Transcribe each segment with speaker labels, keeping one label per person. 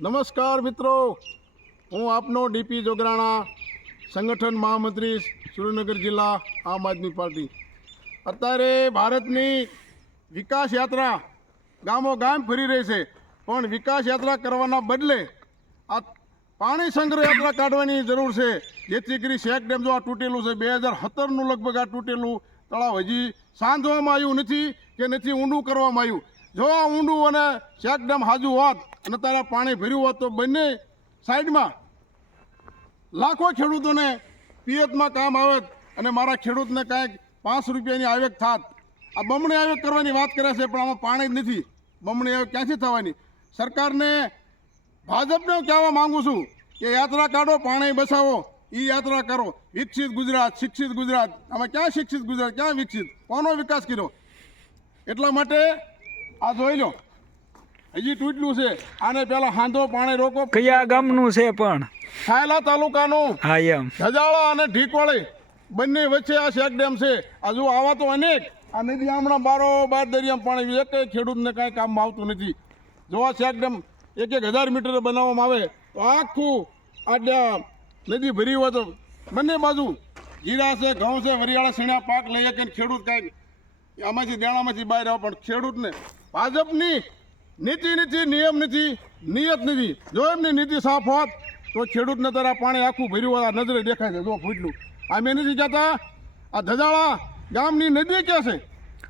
Speaker 1: નમસ્કાર મિત્રો. હું આપનો ડીપી જોગરાણા, સંગઠન મહામંત્રી સુરેન્દ્રનગર જિલ્લા આમ આદમી પાર્ટી. અત્યારે ભારતની વિકાસ યાત્રા ગામો ગામ ફરી રહી છે. પણ વિકાસ યાત્રા કરવાના બદલે આ પાણી સંગ્રહ યાત્રા કાઢવાની જરૂર છે. જેથી કરી શેક ડેમ જો આ તૂટેલું છે. બે હજાર સત્તરનું લગભગ આ તૂટેલું તળાવ હજી સાંધવામાં આવ્યું નથી કે નથી ઊંડું કરવામાં આવ્યું. જો આ ઊંડું અને શેક ડેમ હાજુ હોત અને તારા પાણી ભર્યું હોત તો બંને સાઈડમાં લાખો ખેડૂતોને પિયતમાં કામ આવે અને મારા ખેડૂતને કાંઈક પાંચ રૂપિયાની આવક થાત. આ બમણી આવક કરવાની વાત કરે છે, પણ આમાં પાણી જ નથી. બમણી આવક ક્યાંથી થવાની? સરકારને ભાજપને કહેવા માગું છું કે યાત્રા કાઢો, પાણી બચાવો એ યાત્રા કરો. વિકસિત ગુજરાત, શિક્ષિત ગુજરાત. આમાં ક્યાં શિક્ષિત ગુજરાત, ક્યાં વિકસિત? કોનો વિકાસ કર્યો? એટલા માટે આ જોઈ લો. હજી તૂટલું છે. આને પેલા હાંધો પાણી રોકો.
Speaker 2: કયા ગામનું છે પણ?
Speaker 1: સાયલા તાલુકાનું.
Speaker 2: હા એમ.
Speaker 1: ધજાળા અને ઢીકવાળી. બંને વચ્ચે આ શેક ડેમ છે. આ જો આવા તો અનેક. આ નદી હમણાં બારો બાર દરિયામાં પાણી એક ખેડૂતને કાંઈ કામમાં આવતું નથી. જો આ શેક ડેમ એક એક હજાર મીટર બનાવવામાં આવે તો આખું આ નદી ભરી હોય તો બંને બાજુ જીરા છે ઘઉં છે વરિયાળા સીણા પાક લઈ શકે ખેડૂત કાંઈક આમાંથી દેણામાંથી બહાર આવે. પણ ખેડૂતને ભાજપની નીતિ નથી નિયમ નથી નિયત નથી જો એમની નીતિ સાફ હોત, તો ખેડૂતને તારા પાણી આખું ભર્યું હોય આ નજરે દેખાય છે, જો ફૂટલું આ મેં નથી કહેતા આ ધજાળા ગામની નદી ક્યાં છે?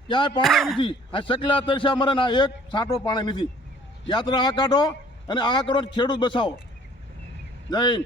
Speaker 1: ક્યાંય પાણી નથી. આ શકલા તરસ્યા મરે આ એક છાંટો પાણી નથી. યાત્રા આ કાઢો અને આ કરો ખેડૂત બસાવો. જય હિન્દ.